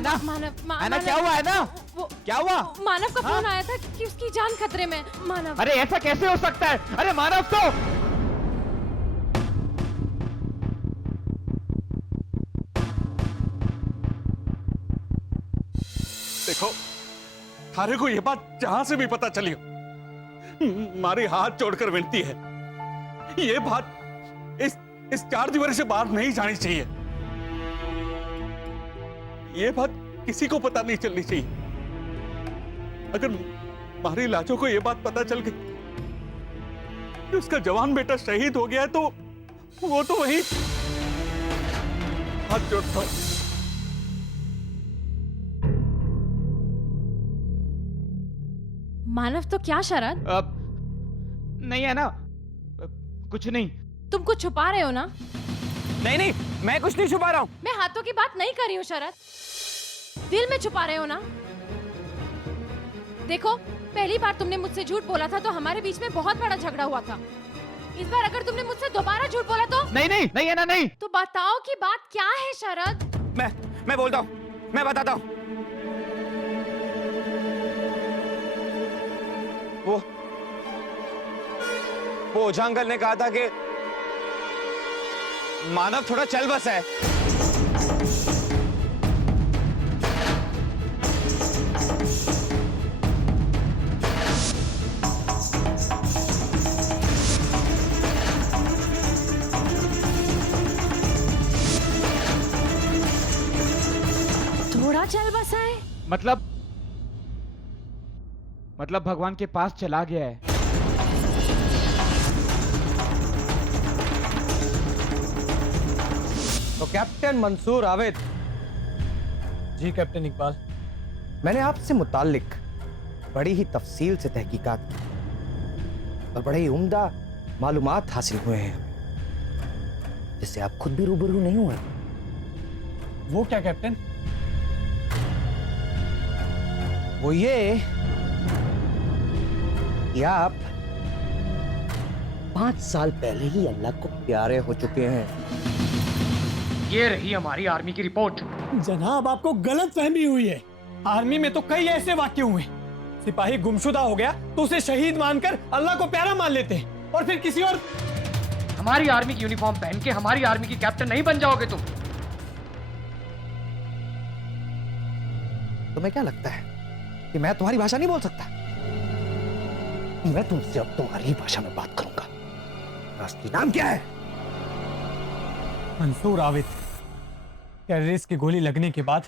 ऐना, ऐना क्या हुआ ऐना? क्या हुआ? मानव का फोन आया था कि उसकी जान खतरे में। मानव, अरे ऐसा कैसे हो सकता है? अरे मानव तो देखो, थारे को ये बात जहां से भी पता चली हो, हमारी हाथ जोड़कर विनती है, ये बात इस 4 दीवारी से बाहर नहीं जानी चाहिए। ये बात किसी को पता नहीं चलनी चाहिए। अगर हमारी लाजो को ये बात पता चल गई कि उसका जवान बेटा शहीद हो गया है, तो वो तो वही हाथ जोड़ता हूं। मानव तो क्या शरद? नहीं है ना, कुछ नहीं। तुम कुछ छुपा रहे हो ना? नहीं नहीं, मैं कुछ नहीं छुपा रहा हूँ। मैं हाथों की बात नहीं कर रही हूँ शरद, दिल में छुपा रहे हो ना? देखो, पहली बार तुमने मुझसे झूठ बोला था तो हमारे बीच में बहुत बड़ा झगड़ा हुआ था। इस बार अगर तुमने मुझसे दोबारा झूठ बोला तो? नहीं नहीं नहीं है ना, नहीं। तो बताओ कि बात क्या है शरद? मैं बोलता हूँ, मैं बताता हूँ। वो ओझा अंकल ने कहा था कि मानव थोड़ा चल बस है। थोड़ा चल बसा है? मतलब भगवान के पास चला गया है। तो कैप्टन मंसूर आविद। जी कैप्टन इकबाल। मैंने आपसे मुताल्लिक बड़ी ही तफसील से तहकीकात की और बड़े ही उम्दा मालूमात हासिल हुए हैं जिससे आप खुद भी रूबरू नहीं हुए। वो क्या कैप्टन? वो ये कि आप 5 साल पहले ही अल्लाह को प्यारे हो चुके हैं। ये रही हमारी आर्मी की रिपोर्ट। जनाब, आपको गलत फहमी हुई है। आर्मी में तो कई ऐसे वाक्य हुए। सिपाही गुमशुदा हो गया तो उसे शहीद मानकर अल्लाह को प्यारा मान लेते हैं और फिर किसी और। हमारी आर्मी की यूनिफॉर्म पहन के हमारी आर्मी की कैप्टन नहीं बन जाओगे तुम। तुम्हें क्या लगता है कि मैं तुम्हारी भाषा नहीं बोल सकता? मैं तुमसे अब तुम्हारी ही भाषा में बात करूंगा। असली नाम क्या है? मंसूर आविद। टेररिस्ट की गोली लगने के बाद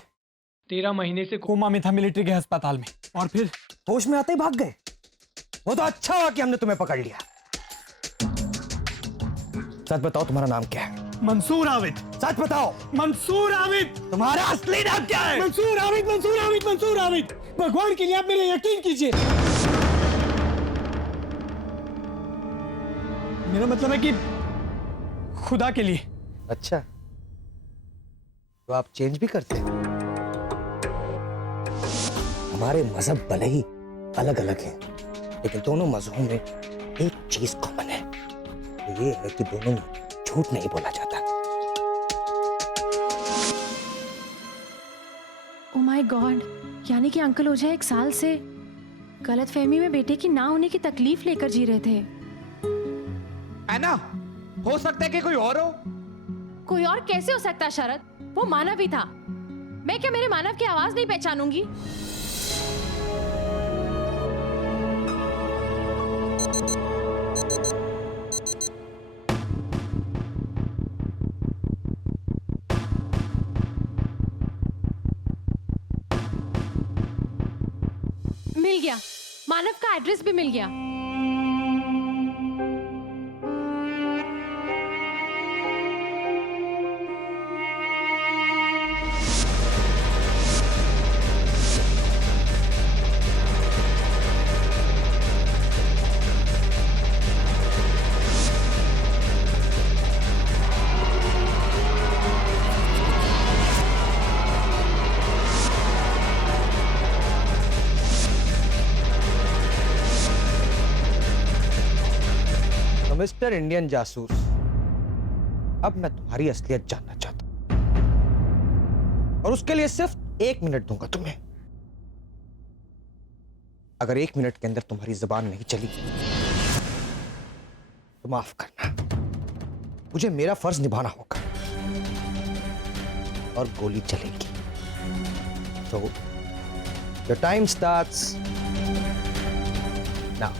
13 महीने से कोमा में था मिलिट्री के अस्पताल में, और फिर होश में आते ही भाग गए। वो तो अच्छा हुआ कि हमने तुम्हें पकड़ लिया। सच बताओ, तुम्हारा नाम क्या है? मंसूर आविद। सच बताओ। मंसूर आविद। तुम्हारा असली नाम क्या है? मंसूर आविद, मंसूर आविद, मंसूर आविद। भगवान के लिए आप मेरे यकीन कीजिए। मेरा मतलब है कि खुदा के लिए। अच्छा, तो आप चेंज भी करते हैं? हमारे मजहब भले ही अलग अलग हैं, लेकिन दोनों मजहबों में एक चीज कॉमन है, तो ये है कि दोनों में झूठ नहीं बोला जाता। ओह माय गॉड, यानी कि अंकल ओझा 1 साल से गलतफहमी में बेटे की ना होने की तकलीफ लेकर जी रहे थे। ऐना, हो सकता है कि कोई और हो। कोई और कैसे हो सकता शरद? वो मानव ही था। मैं क्या मेरे मानव की आवाज नहीं पहचानूंगी? मिल गया, मानव का एड्रेस भी मिल गया। मिस्टर इंडियन जासूस, अब मैं तुम्हारी असलियत जानना चाहता हूं, और उसके लिए सिर्फ 1 मिनट दूंगा तुम्हें। अगर 1 मिनट के अंदर तुम्हारी जुबान नहीं चली तो माफ करना, मुझे मेरा फर्ज निभाना होगा और गोली चलेगी। तो योर टाइम स्टार्ट्स नाउ।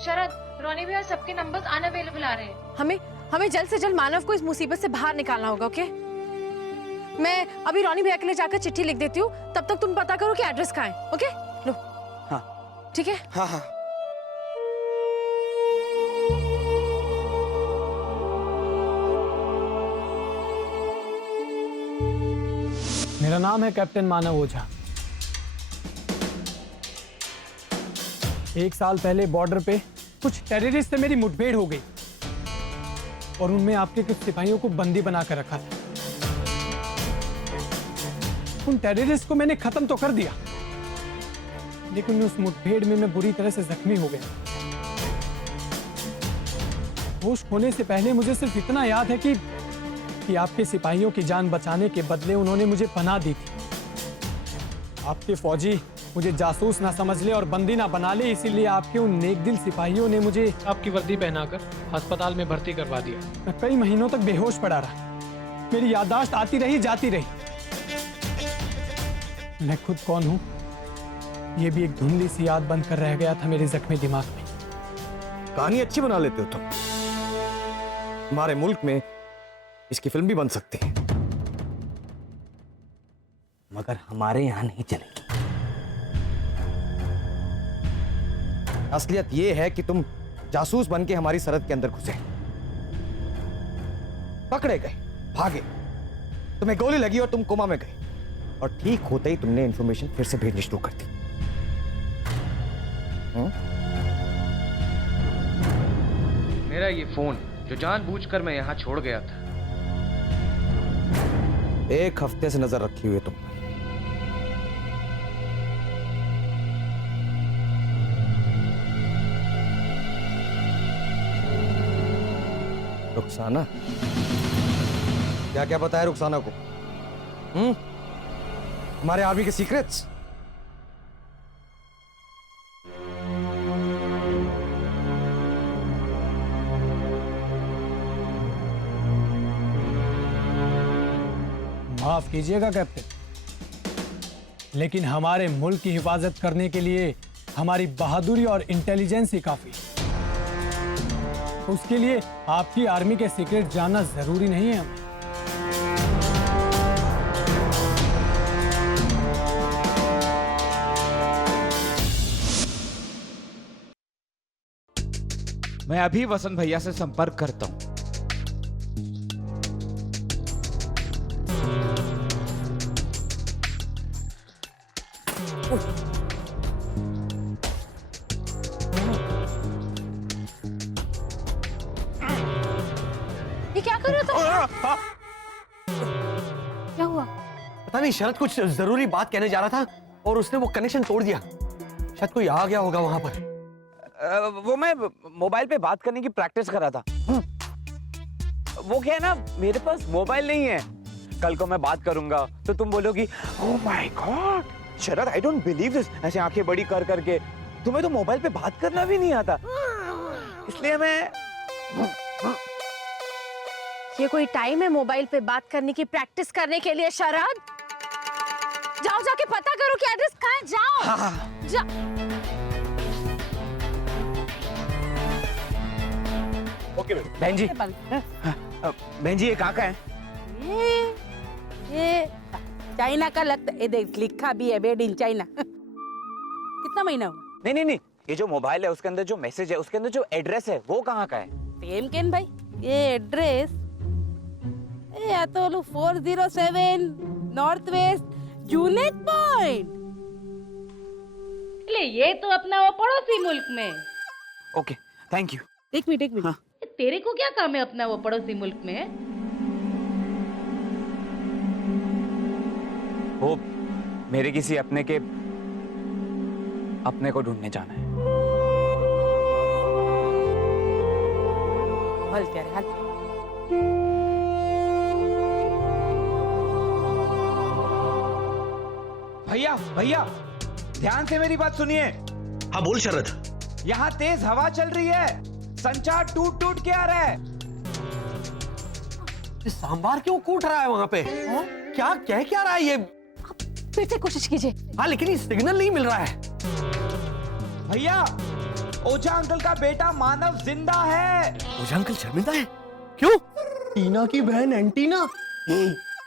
शरद, रोनी भैया सबके नंबर्स अनअवेलेबल आ रहे हैं। हमें जल्द से जल्द मानव को इस मुसीबत से बाहर निकालना होगा। ओके, मैं अभी रोनी भैया के लिए जाकर चिट्ठी लिख देती हूँ, तब तक तुम पता करो कि एड्रेस कहाँ है। ओके, लो। हाँ, ठीक है। हाँ हाँ। मेरा नाम है कैप्टन मानव ओझा। 1 साल पहले बॉर्डर पे कुछ टेररिस्ट से मेरी मुठभेड़ हो गई और उनमें आपके कुछ सिपाहियों को बंदी बनाकर रखा था। उन टेररिस्ट को मैंने खत्म तो कर दिया, लेकिन उस मुठभेड़ में मैं बुरी तरह से जख्मी हो गया। होश खोने से पहले मुझे सिर्फ इतना याद है कि आपके सिपाहियों की जान बचाने के बदले उन्होंने मुझे पनाह दी थी। आपके फौजी मुझे जासूस ना समझ ले और बंदी ना बना ले, इसीलिए आपके उन नेकदिल सिपाहियों ने मुझे आपकी वर्दी पहनाकर अस्पताल में भर्ती करवा दिया। मैं कई महीनों तक बेहोश पड़ा रहा। मेरी याददाश्त आती रही जाती रही। मैं खुद कौन हूं ये भी एक धुंधली सी याद बनकर रह गया था मेरे जख्मी दिमाग में। कहानी अच्छी बना लेते हो तुम। हमारे मुल्क में इसकी फिल्म भी बन सकती है, मगर हमारे यहां नहीं चलेगी। असलियत यह है कि तुम जासूस बन के हमारी सरहद के अंदर घुसे, पकड़े गए, भागे, तुम्हें गोली लगी और तुम कोमा में गए, और ठीक होते ही तुमने इंफॉर्मेशन फिर से भेजनी शुरू कर दी। मेरा ये फोन जो जानबूझकर मैं यहाँ छोड़ गया था, 1 हफ्ते से नजर रखी हुई है तुम। रुखसाना, क्या क्या पता है रुखसाना को? हमारे आर्मी के सीक्रेट्स? माफ कीजिएगा कैप्टन, लेकिन हमारे मुल्क की हिफाजत करने के लिए हमारी बहादुरी और इंटेलिजेंस ही काफी है। उसके लिए आपकी आर्मी के सीक्रेट जानना जरूरी नहीं है हमें। मैं अभी वसंत भैया से संपर्क करता हूं। ये क्या कर रहे हो तुम? क्या हुआ? पता नहीं, शरद कुछ जरूरी बात कहने जा रहा था और उसने वो कनेक्शन तोड़ दिया। शायद कोई आ गया होगा वहां पर। वो मैं मोबाइल पे बात करने की प्रैक्टिस कर रहा था। वो क्या है ना, मेरे पास मोबाइल नहीं है। कल को मैं बात करूंगा तो तुम बोलोगी oh my god Sharad, I don't believe this, ऐसे आंखें बड़ी कर करके। तुम्हें तो मोबाइल पे बात करना भी नहीं आता, इसलिए मैं। ये कोई टाइम है मोबाइल पे बात करने की प्रैक्टिस करने के लिए? शरद, जाओ जाके पता करो कि एड्रेस कहाँ है। जाओ। जा। ओके बहन जी। बहन जी, ये कहाँ का है? ये चाइना का लगता है। देख लिखा भी है मेड इन चाइना। कितना महीना हुआ? नहीं नहीं नहीं, ये जो मोबाइल है उसके अंदर जो मैसेज है, उसके अंदर जो एड्रेस है वो कहाँ का है? प्रेमकेन भाई, ये एड्रेस या तो 407 नॉर्थ वेस्ट जूनेट पॉइंट। ये तो अपना वो पड़ोसी मुल्क में। Okay, thank you. एक मिनट। हाँ। तेरे को क्या काम है अपना वो पड़ोसी मुल्क में? वो मेरे किसी अपने को ढूंढने जाना है। हल क्या रे, हल। भैया भैया ध्यान से मेरी बात सुनिए। हाँ बोल शरद। यहाँ तेज हवा चल रही है, संचार टूट टूट के आ रहा है। ये सांबार क्यों कूट रहा है वहां पे? क्या कह क्या रहा है ये? फिर से कोशिश कीजिए। हाँ लेकिन ये सिग्नल नहीं मिल रहा है। भैया ओझा अंकल का बेटा मानव जिंदा है। ओझा अंकल शर्मिंदा है? क्यों? टीना की बहन एंटीना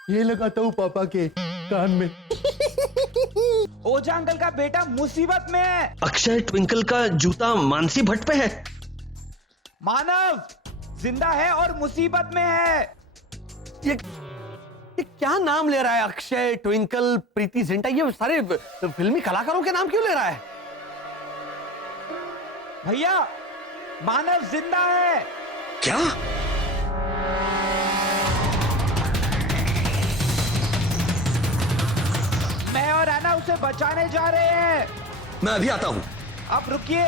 ये लगाता हूँ पापा के कान में। ओझा अंकल का बेटा मुसीबत में है। अक्षय ट्विंकल का जूता मानसी भट्ट पे है। मानव जिंदा है और मुसीबत में है। ये क्या नाम ले रहा है? अक्षय, ट्विंकल, प्रीति जिंटा, ये सारे फिल्मी कलाकारों के नाम क्यों ले रहा है? भैया मानव जिंदा है। क्या? मैं और ऐना उसे बचाने जा रहे हैं। मैं अभी आता हूँ। आप रुकिए,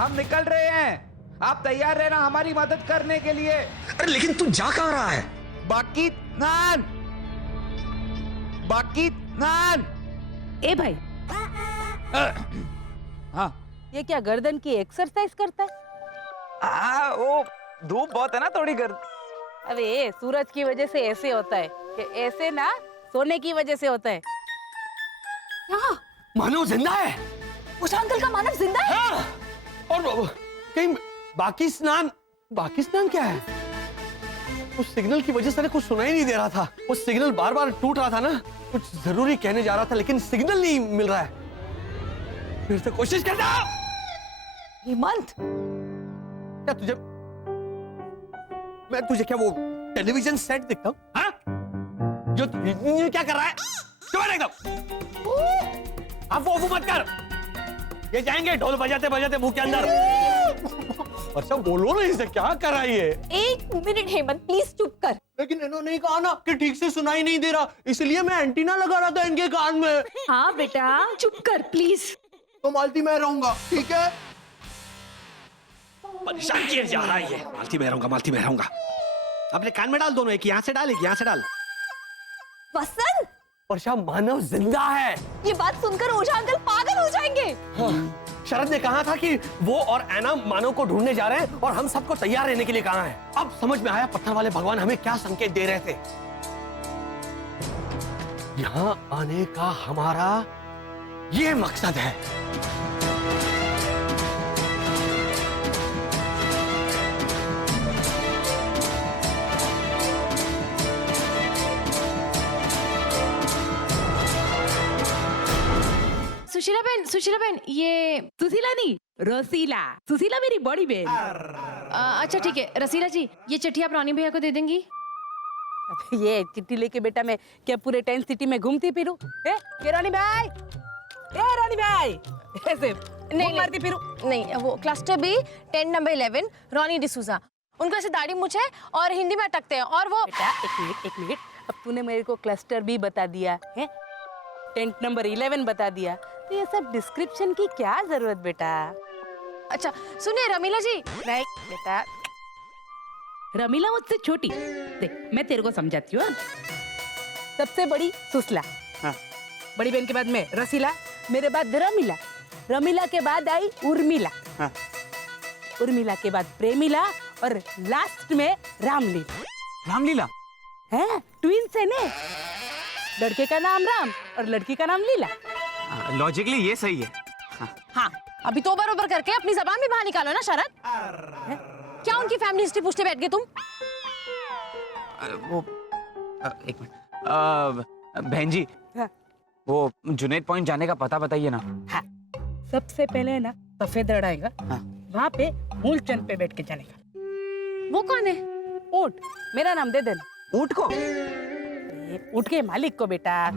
हम निकल रहे हैं। आप तैयार रहना हमारी मदद करने के लिए। अरे लेकिन तू जा कहाँ रहा है? बाकी नान ए भाई, हाँ ये क्या गर्दन की एक्सरसाइज करता है? वो धूप बहुत है ना थोड़ी घर। अबे सूरज की वजह से ऐसे होता है कि ऐसे ना सोने की वजह से होता है। मानव जिंदा है। उस अंकल का मानव जिंदा है। हाँ। और कहीं बाकी स्नान क्या है? उस सिग्नल की वजह से कुछ सुनाई नहीं दे रहा था। वो सिग्नल बार बार टूट रहा था ना, कुछ जरूरी कहने जा रहा था लेकिन सिग्नल नहीं मिल रहा है। फिर से कोशिश करना। हेमंत, क्या तुझे क्या वो टेलीविजन सेट दिखता हूँ? हाँ? जो ये क्या कर रहा है? चुप एकदम। आप वो मत कर। ये जाएंगे ढोल बजाते बजाते मुंह के अंदर। अच्छा बोलो ना, इसे क्या कर रहा है ये? एक मिनट हेमंत, प्लीज चुप कर। लेकिन इन्होंने कहा ना कि ठीक से सुनाई नहीं दे रहा, इसलिए मैं एंटीना लगा रहा था इनके कान में। हाँ बेटा चुप कर प्लीज। तो मालती मैं रहूंगा, ठीक है? परेशान किया जा रहा है ये। मालती मैं रहूंगा। अपने कान में डाल दोनों, एक यहाँ से डाल, एक यहाँ से डाल। वसंत, वर्षा मानव जिंदा है। ये बात सुनकर ओझा अंकल पागल हो जाएंगे। हाँ, शरद ने कहा था कि वो और ऐना मानव को ढूंढने जा रहे हैं और हम सबको तैयार रहने के लिए कहा है। अब समझ में आया पत्थर वाले भगवान हमें क्या संकेत दे रहे थे। यहाँ आने का हमारा ये मकसद है। सुशीला बहन ये सुशीला नहीं, रसीला। सुशीला मेरी बड़ी बहन। अच्छा ठीक है रसीला जी, ये चिट्ठी आप रानी भैया को दे देंगी? ये चिट्ठी लेके बेटा मैं क्या पूरे 10 सिटी में घूमती फिरूं? ये रानी भाई, ऐसे नहीं मारती फिरूं? नहीं, वो क्लस्टर बी 10 नंबर 11 रॉनी डिसूजा। उनको ऐसे दाढ़ी मूंछ है और हिंदी में अटकते हैं और वो बेटा एक मिनट, अब तूने मेरे को क्लस्टर बी बता दिया है, टेंट नंबर 11 बता दिया, तो ये सब डिस्क्रिप्शन की क्या जरूरत बेटा? अच्छा सुनिए रमीला जी। नहीं बेटा, रमीला मुझसे छोटी, देख मैं तेरे को समझाती हूँ। सबसे बड़ी सुसला, हाँ। बड़ी बहन के बाद में रसीला, मेरे बाद रमीला, रमीला के बाद आई उर्मिला, हाँ। उर्मिला के बाद प्रेमिला और लास्ट में रामलीला। रामलीला है ट्विंस है ने, लड़के का नाम राम और लड़की का नाम लीला। लॉजिकली ये सही है। हाँ अभी तो ओबर करके अपनी जबान भी बाहर निकालो ना शरद। क्या उनकी फैमिली हिस्ट्री पूछते बैठ गए तुम? वो एक मिनट बहन जी, हाँ। वो जुनैद पॉइंट जाने का पता बताइए ना। हाँ। सबसे पहले ना सफेद रण आएगा, हाँ। वहाँ पे मूलचंद पे बैठ के जाने का। वो कौन है? ऊंट, मेरा नाम दे देना। ऊंट को? ऊंट के मालिक को बेटा,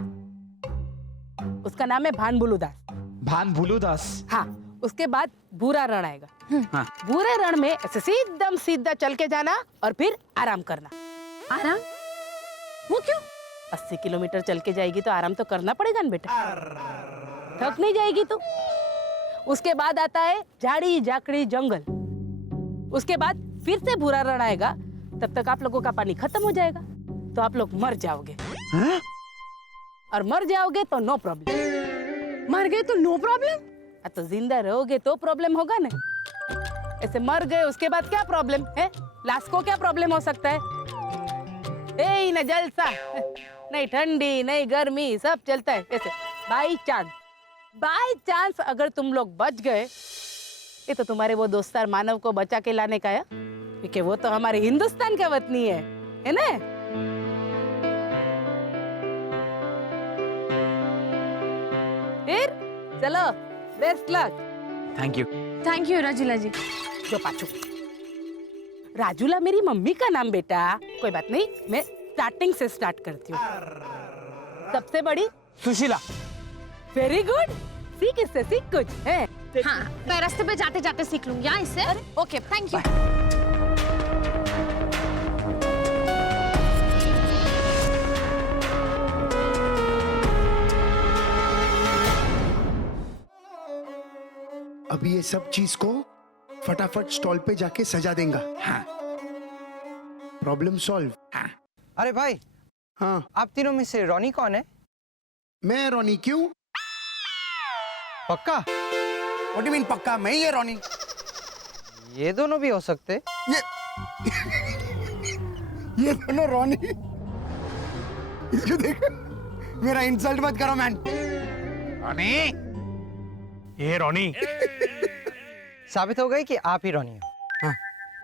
उसका नाम है भानभुलु दास। भानभुलु दास? हाँ। उसके बाद भूरा रण आएगा। हाँ। भूरे रण में ऐसे सीधा चल के जाना और फिर आराम करना। आराम? वो क्यों? 80 किलोमीटर चल के जाएगी तो आराम तो करना पड़ेगा ना बेटा। थक नहीं जाएगी तू? उसके बाद आता है झाड़ी झाकड़ी जंगल। उसके बाद फिर से बुरा रण आएगा, तब तक आप लोगों का पानी खत्म हो जाएगा, तो आप लोग मर जाओगे। और मर जाओगे तो नो प्रॉब्लम। मर गए तो नो प्रॉब्लम? तो जिंदा रहोगे तो प्रॉब्लम होगा ना। ऐसे मर गए उसके बाद क्या प्रॉब्लम है? लाश को क्या प्रॉब्लम हो सकता है? ए न जलसा, नहीं ठंडी नहीं गर्मी, सब चलता है। ऐसे बाई चांस अगर तुम लोग बच गए, ये तो तुम्हारे वो दोस्तार मानव को बचा के लाने का है, क्योंकि वो तो हमारे हिंदुस्तान का वतनी है ना? फिर चलो, बेस्ट लक। थैंक यू राजूला जी। जो पाछू राजूला मेरी मम्मी का नाम बेटा। कोई बात नहीं, मैं स्टार्टिंग से स्टार्ट करती हूँ। सबसे बड़ी सुशीला। वेरी गुड, सीख इससे सीख कुछ है। हाँ, मैं रास्ते पे जाते जाते सीख लूंगी यहाँ इससे। Okay, thank you. अभी ये सब चीज को फटाफट स्टॉल पे जाके सजा देगा। हाँ। Problem solve. हाँ। अरे भाई, हाँ, आप तीनों में से रॉनी कौन है? मैं रोनी। क्यों? पक्का? व्हाट डू मीन पक्का? मैं ही है रोनी। ये दोनों भी हो सकते। ये दोनों रोनी। इसको देख, मेरा इंसल्ट मत करो मैन। रोनी, ये रोनी। साबित हो गई कि आप ही रॉनी हो। हाँ।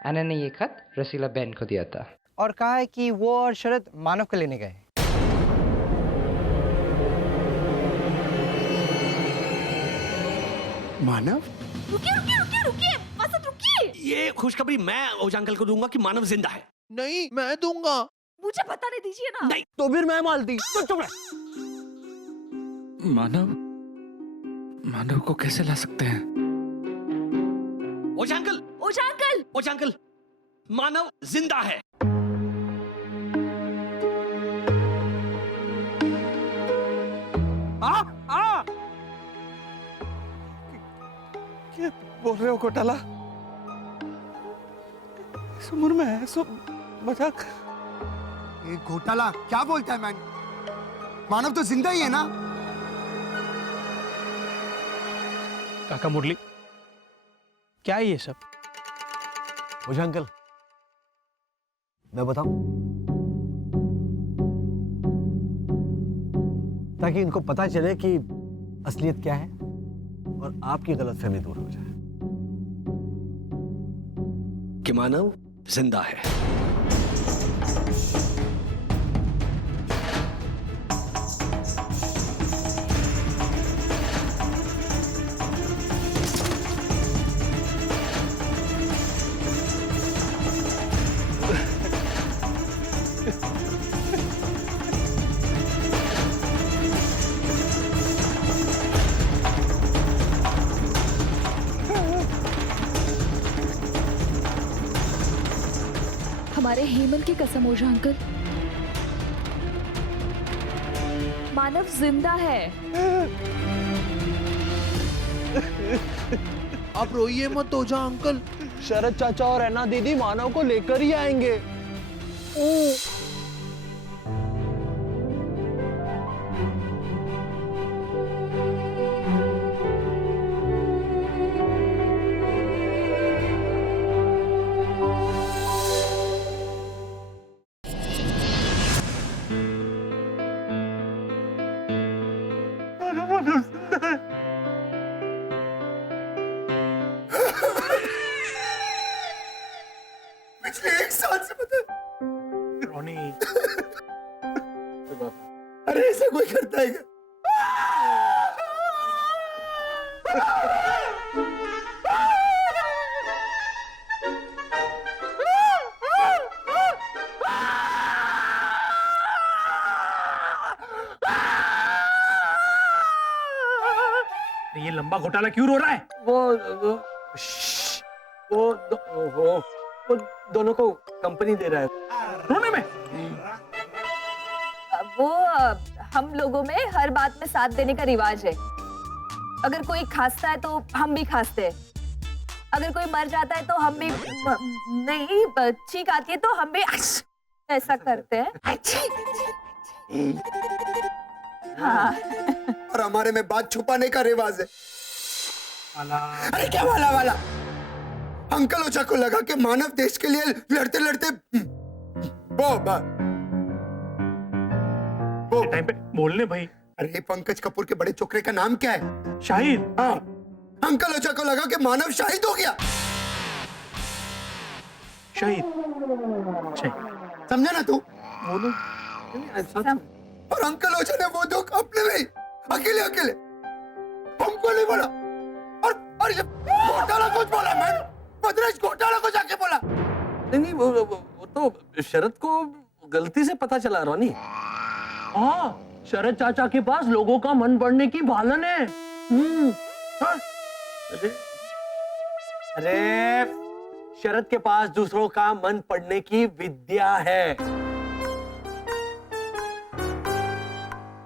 एना ने ये खत रसीला बहन को दिया था और कहा है कि वो और शरद मानव को लेने गए। मानव? रुकिए, वसंत रुकिए। ये खुशखबरी मैं ओझा अंकल को दूंगा कि मानव जिंदा है। नहीं, मैं दूंगा। मुझे बताने दीजिए ना। नहीं, तो फिर मैं मालती। तो चुप रह। मानव को कैसे ला सकते हैं? ओझा अंकल, ओझा अंकल, मानव जिंदा है। क्या बोल रहे हो घोटाला? इस उम्र में है सब मजाक। ये घोटाला क्या बोलता है मैन? मानव तो जिंदा ही है ना? काका मुरली, क्या है ये सब? ओझा अंकल, मैं बताऊं? ताकि इनको पता चले कि असलियत क्या है और आपकी गलतफहमी दूर हो जाए। कि मानव जिंदा है। हमारे हेमंत की कसम ओझा अंकल, मानव जिंदा है। आप रोइए मत ओझा अंकल, शरद चाचा और ऐना दीदी मानव को लेकर ही आएंगे। पिछले 1 साल से पता रोनी। अरे ऐसा कोई करता है क्या? ये लंबा घोटाला क्यों रो रहा है? वो दोनों को कंपनी दे रहा है। रोने में? वो हम लोगों में हर बात में साथ देने का रिवाज है। अगर कोई खांसता है तो हम भी खांसते हैं, अगर कोई मर जाता है तो हम भी नहीं, चीख आती है तो हम भी ऐसा करते हैं। हाँ। और हमारे में बात छुपाने का रिवाज है। अरे क्या वाला वाला? अंकल ओझा को लगा कि मानव देश के लिए लड़ते लड़ते वो टाइम पे बोलने भाई। अरे पंकज कपूर के बड़े छोकरे का नाम क्या है? शाहिद। हाँ, अंकल ओझा को लगा कि मानव शाहिद हो गया। शाहिद समझा ना तू? बोलो। और अंकल ओझा ने वो दुख अपने में अकेले अकेले हमको नहीं बोला। और ये घोटाला कुछ बोला, मैं मद्रास घोटाला को जाके बोला। नहीं वो तो शरद को गलती से पता चला रोनी। हाँ, शरद चाचा के पास लोगों का मन पढ़ने की भालन है। हाँ? अरे शरद के पास दूसरों का मन पढ़ने की विद्या है।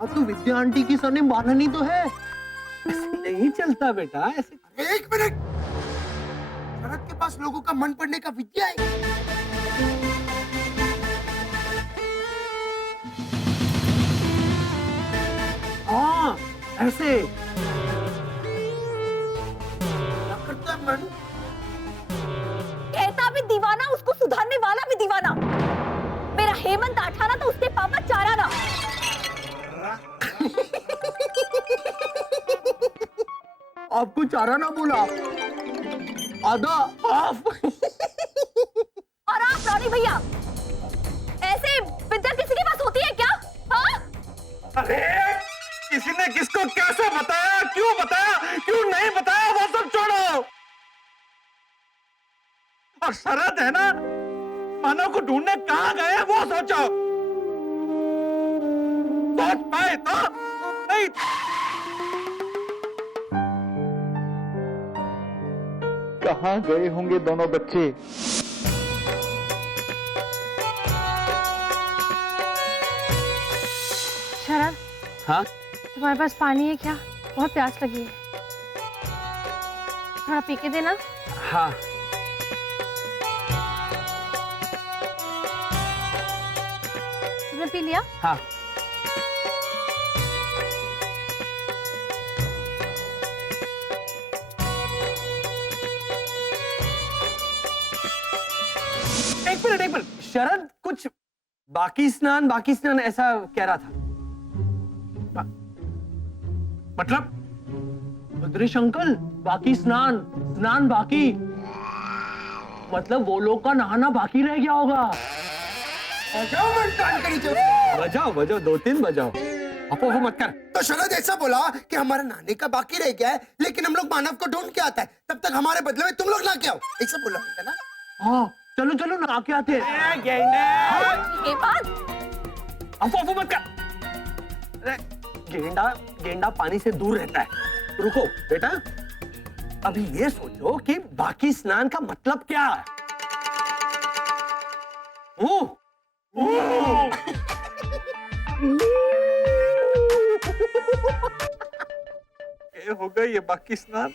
अब तो विद्या आंटी की सरनेम बालनी तो है। ऐसे नहीं चलता बेटा, ऐसे। एक मिनट, शरद के पास लोगों का मन पढ़ने का विद्या है। हाँ, ऐसे करता मन। कहता भी दीवाना, उसको सुधारने वाला भी दीवाना। मेरा हेमंत आठाना तो उसके पापा चाराना। आपको चारा ना बोला, आधा हाफ। और आप रानी भैया, ऐसे विद्या किसी के पास होती है क्या? हाँ? अरे किसी ने किसको कैसे बताया, क्यों बताया, क्यों नहीं बताया, वो सब छोड़ो। और शरद है ना, मानव को ढूंढने कहां गए वो सोचो। सोच पाए तो नहीं। कहां गए होंगे दोनों बच्चे? शरद, हाँ? तुम्हारे पास पानी है क्या? बहुत प्यास लगी है, थोड़ा पी के देना। हाँ। तुमने पी लिया? हाँ। एक मिनट, शरद कुछ बाकी स्नान ऐसा कह रहा था। मतलब बद्रेश अंकल, बाकी स्नान बाकी, मतलब वो लोग का नहाना बाकी रह गया होगा। बजाओ 2-3 बजाओ। अपो मत कर। तो शरद ऐसा बोला कि हमारा नहाने का बाकी रह गया है, लेकिन हम लोग मानव को ढूंढ के आता है, तब तक हमारे बदले में तुम लोग ना के आओ, ऐसा बोला है ना? हाँ, चलो नहा के आते हैं। अपो मत कर। अरे गेंडा पानी से दूर रहता है। रुको बेटा, अभी ये सोचो कि बाकी स्नान का मतलब क्या है। ये होगा ये बाकी स्नान।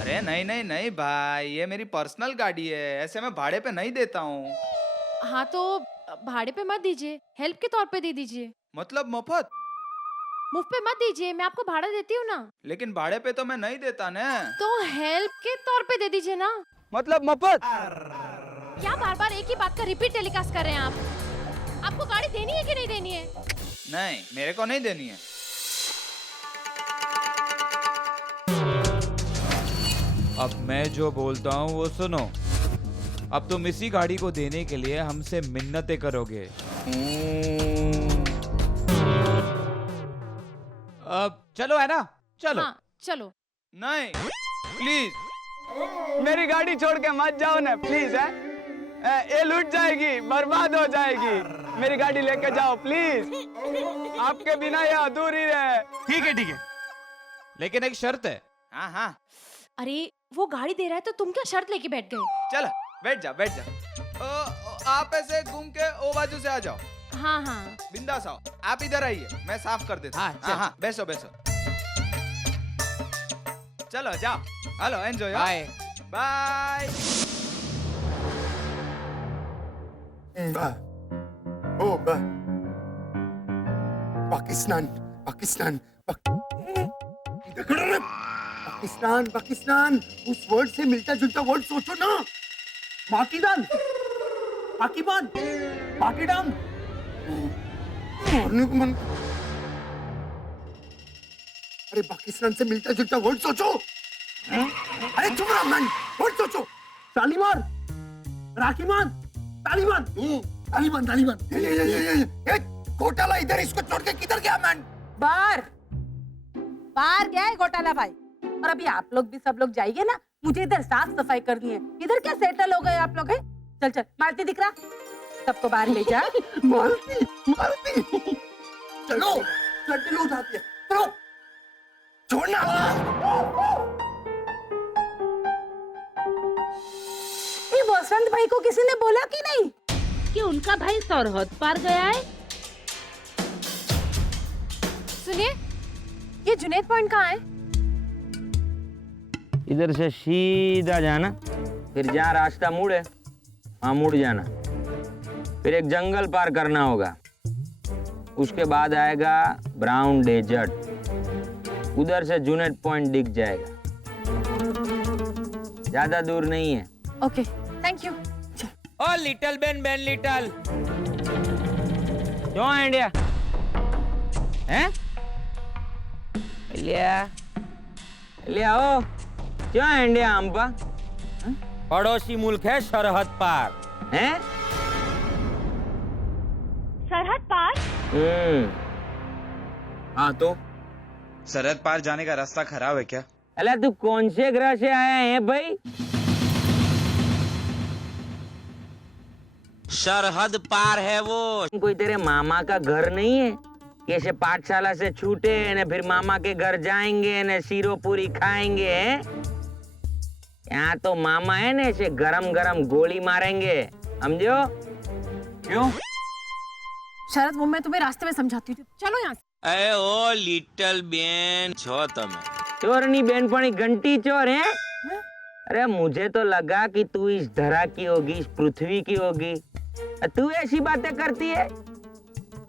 अरे नहीं भाई, ये मेरी पर्सनल गाड़ी है, ऐसे मैं भाड़े पे नहीं देता हूँ। हाँ तो भाड़े पे मत दीजिए, हेल्प के तौर पे दे दीजिए। मतलब मुफ्त? मुफ्त पे मत दीजिए, मैं आपको भाड़ा देती हूँ ना। लेकिन भाड़े पे तो मैं नहीं देता ना। तो हेल्प के तौर पे दे दीजिए ना। मतलब मुफ्त? क्या बार बार एक ही बात का रिपीट टेलीकास्ट कर रहे हैं आप? आपको गाड़ी देनी है कि नहीं देनी है? नहीं, मेरे को नहीं देनी है। अब मैं जो बोलता हूँ वो सुनो। अब तुम इसी गाड़ी को देने के लिए हमसे मिन्नतें करोगे। अब चलो है ना? चलो। हाँ, चलो। नहीं, प्लीज मेरी गाड़ी छोड़ के मत जाओ ना, प्लीज। है ये लूट जाएगी, बर्बाद हो जाएगी। मेरी गाड़ी लेके जाओ प्लीज। आपके बिना ये अधूरी रहे। ठीक है, लेकिन एक शर्त है। हाँ। अरे वो गाड़ी दे रहा है तो तुम क्या शर्त लेके बैठ गए? चल बैठ जा। आप ऐसे घूम के ओ बाजू से आ जाओ। हाँ हाँ बिंदास आओ। आप इधर आइए, मैं साफ कर देता हूँ। हाँ हाँ, बैठो बैठो। चलो जाओ। Hello, enjoy. Bye bye. Pakistan Pakistan Pakistan Pakistan, उस वर्ड से मिलता जुलता वर्ड सोचो ना। पाकिदान, पाकीबान, पाकीडाम। मारने को मन। अरे पाकिस्तान से मिलता जुलता वर्ड सोचो। अरे चुप रहो मैन, वर्ड सोचो। तालिबान, राखीमान, तालिबान, तालिबान तालिबान। ये घोटाला इधर, इसको छोड़ के किधर गया मैन? बाहर बाहर गया है घोटाला भाई। और अभी आप लोग भी सब लोग जाइए ना, मुझे इधर साफ सफाई करनी है। इधर क्या सेटल हो गए आप लोग हैं? चल चल, मालती दिख रहा, सबको बाहर ले जा। मालती मालती, चलो लड्डू उठाती है, चलो छोड़ना। ये वसंत भाई को किसी ने बोला कि नहीं कि उनका भाई सरहद पार गया है? सुनिए, ये जुनैद पॉइंट कहाँ है? इधर से सीधा जाना, फिर जहाँ रास्ता मुड़े वहाँ मुड़ जाना, फिर एक जंगल पार करना होगा, उसके बाद आएगा ब्राउन डेजर्ट, उधर से जुनैद पॉइंट दिख जाएगा। ज्यादा दूर नहीं है। Okay, thank you. Oh little Ben little, क्यों इंडिया हैं? लिया ओ, क्यों इंडिया हम पर? पड़ोसी मुल्क है सरहद पार, हैं? सरहद पार? हाँ तो सरहद पार जाने का रास्ता खराब है क्या? अल्लाह, तू कौन से ग्रह से आया है भाई? सरहद पार है वो। कोई तेरे मामा का घर नहीं है? कैसे पाठशाला से छूटे न फिर मामा के घर जाएंगे न सीरो पूरी खाएंगे हैं? यहाँ तो मामा है न, ऐसे गरम गरम गोली मारेंगे, समझो? क्यों? शरद, वो मैं तुम्हें रास्ते में समझाती हूँ, चलो यहाँ से। अरे ओ लिटिल बेन छो तमे चोरनी बेनपणी घंटी चोर है? अरे मुझे तो लगा कि तू इस धरा की होगी, इस पृथ्वी की होगी, तू ऐसी बातें करती है।